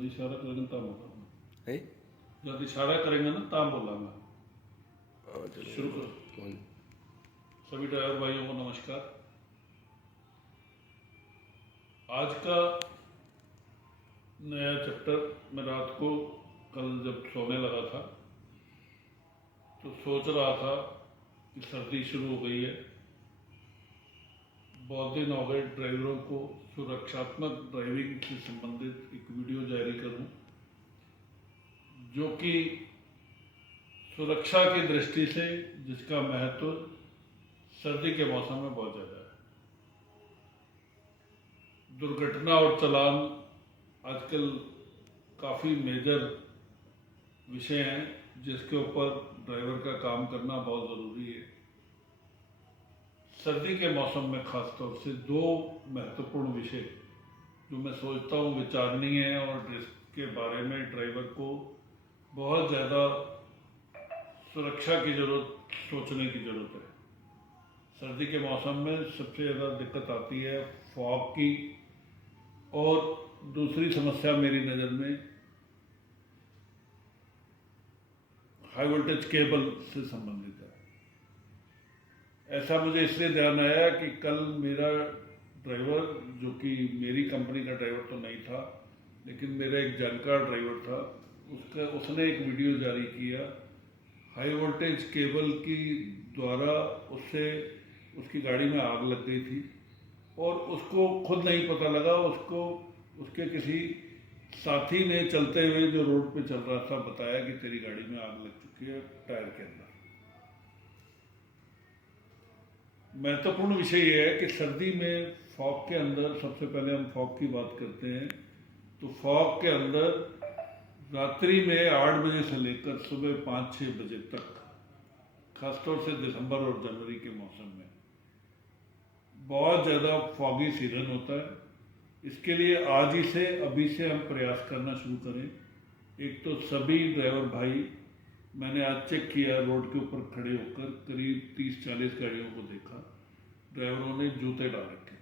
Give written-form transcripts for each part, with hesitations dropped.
जब इशारा करेंगे तब बोलांगा है। जब इशारा करेंगे ना तब बोलांगा। चलो शुरू करो। कौन। सभी ड्राइवर भाइयों को नमस्कार। आज का नया चैप्टर मैं रात को कल जब सोने लगा था तो सोच रहा था कि सर्दी शुरू हो गई है, बहुत दिन हो गए ड्राइवरों को सुरक्षात्मक ड्राइविंग से संबंधित एक वीडियो जारी करूं जो कि सुरक्षा की दृष्टि से जिसका महत्व सर्दी के मौसम में बहुत ज़्यादा है। दुर्घटना और चालान आजकल काफ़ी मेजर विषय हैं जिसके ऊपर ड्राइवर का काम करना बहुत ज़रूरी है। सर्दी के मौसम में खासतौर से दो महत्वपूर्ण विषय जो मैं सोचता हूँ विचारणीय है और जिसके बारे में ड्राइवर को बहुत ज़्यादा सुरक्षा की जरूरत सोचने की ज़रूरत है। सर्दी के मौसम में सबसे ज़्यादा दिक्कत आती है फॉग की, और दूसरी समस्या मेरी नज़र में हाई वोल्टेज केबल से संबंधित है। ऐसा मुझे इसलिए ध्यान आया कि कल मेरा ड्राइवर, जो कि मेरी कंपनी का ड्राइवर तो नहीं था लेकिन मेरा एक जानकार ड्राइवर था, उसने एक वीडियो जारी किया हाई वोल्टेज केबल की द्वारा उससे उसकी गाड़ी में आग लग गई थी और उसको खुद नहीं पता लगा, उसको उसके किसी साथी ने चलते हुए जो रोड पे चल रहा था बताया कि तेरी गाड़ी में आग लग चुकी है टायर के अंदर। महत्वपूर्ण विषय यह है कि सर्दी में फॉग के अंदर, सबसे पहले हम फॉग की बात करते हैं तो फॉग के अंदर रात्रि में 8 बजे से लेकर सुबह 5-6 बजे तक, खासतौर से दिसंबर और जनवरी के मौसम में बहुत ज़्यादा फॉगी सीजन होता है। इसके लिए आज ही से, अभी से हम प्रयास करना शुरू करें। एक तो सभी ड्राइवर भाई, मैंने आज चेक किया रोड के ऊपर खड़े होकर करीब 30-40 गाड़ियों को देखा, ड्राइवरों ने जूते डाल रखे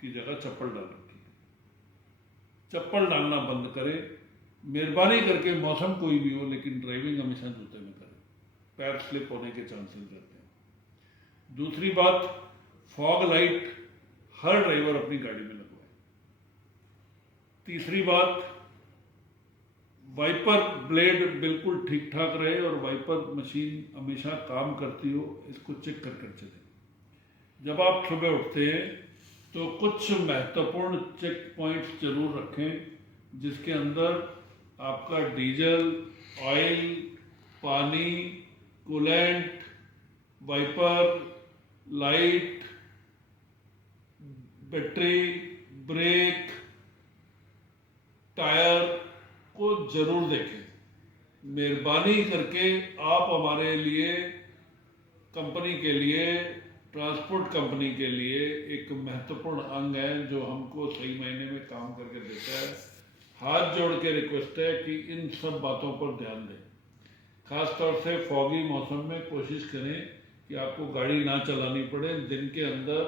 की जगह चप्पल डाल रखी। चप्पल डालना बंद करें मेहरबानी करके, मौसम कोई भी हो लेकिन ड्राइविंग हमेशा जूते में करें, पैर स्लिप होने के चांसेस रहते हैं। दूसरी बात, फॉग लाइट हर ड्राइवर अपनी गाड़ी में लगवाए। तीसरी बात, वाइपर ब्लेड बिल्कुल ठीक ठाक रहे और वाइपर मशीन हमेशा काम करती हो, इसको चेक कर कर चलें। जब आप सुबह उठते हैं तो कुछ महत्वपूर्ण चेक पॉइंट्स जरूर रखें जिसके अंदर आपका डीजल, ऑयल, पानी, coolant, wiper, light, battery, brake, tyre को जरूर देखें। मेहरबानी करके आप हमारे लिए, कंपनी के लिए, ट्रांसपोर्ट कंपनी के लिए एक महत्वपूर्ण अंग है जो हमको सही महीने में काम करके देता है। हाथ जोड़ के रिक्वेस्ट है कि इन सब बातों पर ध्यान दें। खास तौर से फॉगी मौसम में कोशिश करें कि आपको गाड़ी ना चलानी पड़े। दिन के अंदर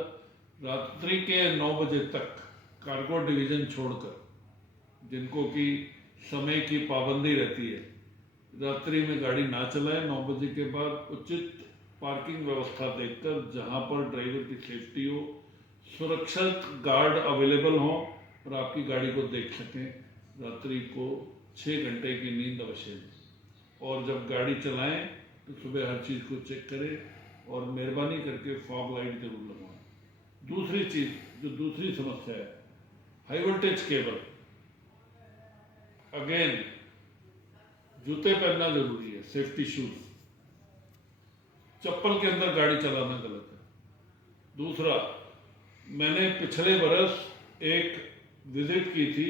रात्रि के 9 बजे तक कार्गो डिवीज़न छोड़कर, जिनको कि समय की पाबंदी रहती है, रात्रि में गाड़ी ना चलाएं। 9 बजे के बाद उचित पार्किंग व्यवस्था देखकर, जहां पर ड्राइवर की सेफ्टी हो, सुरक्षित गार्ड अवेलेबल हो और आपकी गाड़ी को देख सकें। रात्रि को 6 घंटे की नींद अवश्य लें और जब गाड़ी चलाएं तो सुबह हर चीज़ को चेक करें और मेहरबानी करके फॉग लाइट जरूर लगवाएं। दूसरी चीज़, जो दूसरी समस्या है, हाई वोल्टेज केबल। अगेन, जूते पहनना जरूरी है, सेफ्टी शूज। चप्पल के अंदर गाड़ी चलाना गलत है। दूसरा, मैंने पिछले बरस एक विजिट की थी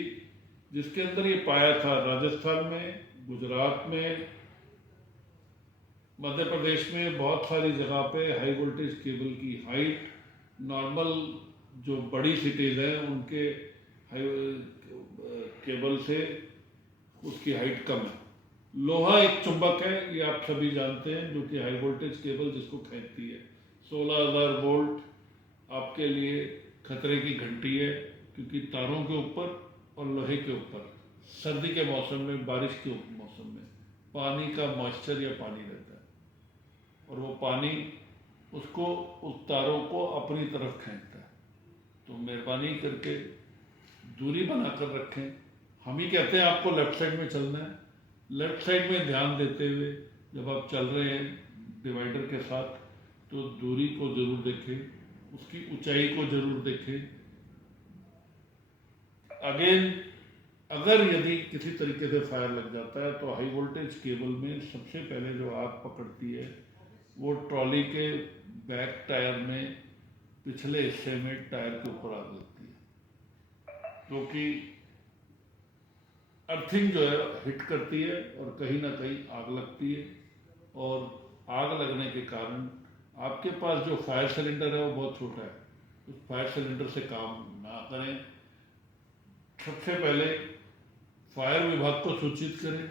जिसके अंदर ये पाया था, राजस्थान में, गुजरात में, मध्य प्रदेश में बहुत सारी जगह पे हाई वोल्टेज केबल की हाइट नॉर्मल जो बड़ी सिटीज हैं उनके हाई केबल से उसकी हाइट कम है। लोहा एक चुंबक है, ये आप सभी जानते हैं, जो कि हाई वोल्टेज केबल जिसको खींचती है। 16,000 वोल्ट आपके लिए खतरे की घंटी है, क्योंकि तारों के ऊपर और लोहे के ऊपर सर्दी के मौसम में, बारिश के मौसम में पानी का मॉइस्चर या पानी रहता है और वो पानी उसको, उस तारों को अपनी तरफ खींचता है। तो मेहरबानी करके दूरी बनाकर रखें। हम ही कहते हैं आपको लेफ्ट साइड में चलना है, लेफ्ट साइड में ध्यान देते हुए जब आप चल रहे हैं डिवाइडर के साथ, तो दूरी को जरूर देखें, उसकी ऊंचाई को जरूर देखें। अगेन, अगर यदि किसी तरीके से फायर लग जाता है तो हाई वोल्टेज केबल में सबसे पहले जो आग पकड़ती है वो ट्रॉली के बैक टायर में पिछले हिस्से में टायर के ऊपर आग लगती है, क्योंकि अर्थिंग जो है हिट करती है और कहीं ना कहीं आग लगती है। और आग लगने के कारण आपके पास जो फायर सिलेंडर है वो बहुत छोटा है, उस फायर सिलेंडर से काम ना करें। सबसे पहले फायर विभाग को सूचित करें।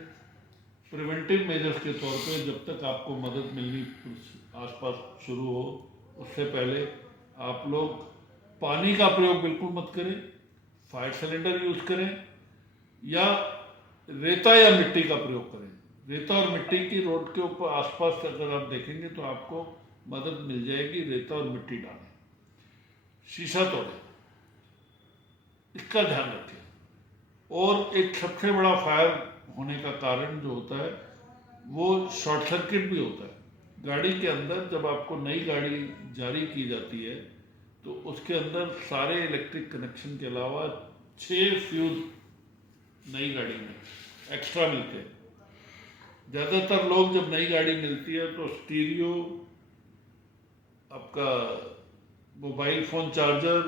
प्रिवेंटिव मेजर्स के तौर पे जब तक आपको मदद मिलनी आसपास शुरू हो, उससे पहले आप लोग पानी का प्रयोग बिल्कुल मत करें, फायर सिलेंडर यूज करें या रेता या मिट्टी का प्रयोग करें। रेता और मिट्टी की रोड के ऊपर आसपास अगर आप देखेंगे तो आपको मदद मिल जाएगी। रेता और मिट्टी डालें, शीशा तोड़ें, इसका ध्यान रखें। और एक सबसे बड़ा फायर होने का कारण जो होता है वो शॉर्ट सर्किट भी होता है। गाड़ी के अंदर जब आपको नई गाड़ी जारी की जाती है तो उसके अंदर सारे इलेक्ट्रिक कनेक्शन के अलावा 6 फ्यूज नई गाड़ी में एक्स्ट्रा मिलते हैं। ज़्यादातर लोग जब नई गाड़ी मिलती है तो स्टीरियो, आपका मोबाइल फ़ोन चार्जर,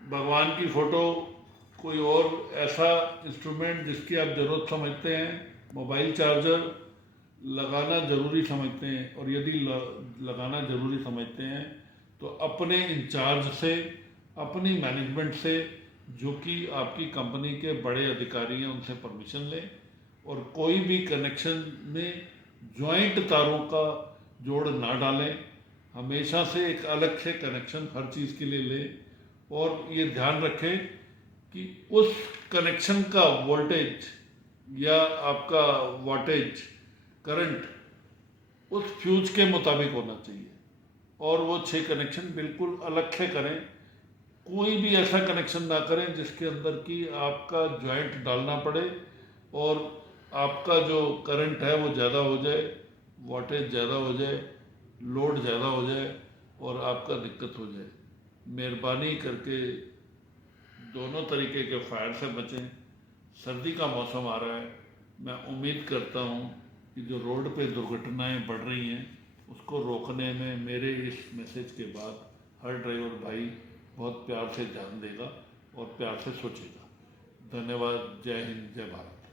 भगवान की फ़ोटो, कोई और ऐसा इंस्ट्रूमेंट जिसकी आप ज़रूरत समझते हैं, मोबाइल चार्जर लगाना ज़रूरी समझते हैं। और यदि लगाना ज़रूरी समझते हैं तो अपने इंचार्ज से, अपनी मैनेजमेंट से, जो कि आपकी कंपनी के बड़े अधिकारी हैं, उनसे परमिशन लें। और कोई भी कनेक्शन में जॉइंट तारों का जोड़ ना डालें, हमेशा से एक अलग से कनेक्शन हर चीज़ के लिए लें। और ये ध्यान रखें कि उस कनेक्शन का वोल्टेज या आपका वाटेज, करंट उस फ्यूज के मुताबिक होना चाहिए। और वो 6 कनेक्शन बिल्कुल अलग से करें। कोई भी ऐसा कनेक्शन ना करें जिसके अंदर की आपका जॉइंट डालना पड़े और आपका जो करंट है वो ज़्यादा हो जाए, वाटेज ज़्यादा हो जाए, लोड ज़्यादा हो जाए और आपका दिक्कत हो जाए। मेहरबानी करके दोनों तरीके के फायर से बचें। सर्दी का मौसम आ रहा है, मैं उम्मीद करता हूँ कि जो रोड पे दुर्घटनाएं बढ़ रही हैं उसको रोकने में मेरे इस मैसेज के बाद हर ड्राइवर भाई बहुत प्यार से ध्यान देगा और प्यार से सोचेगा। धन्यवाद। जय हिंद, जय भारत।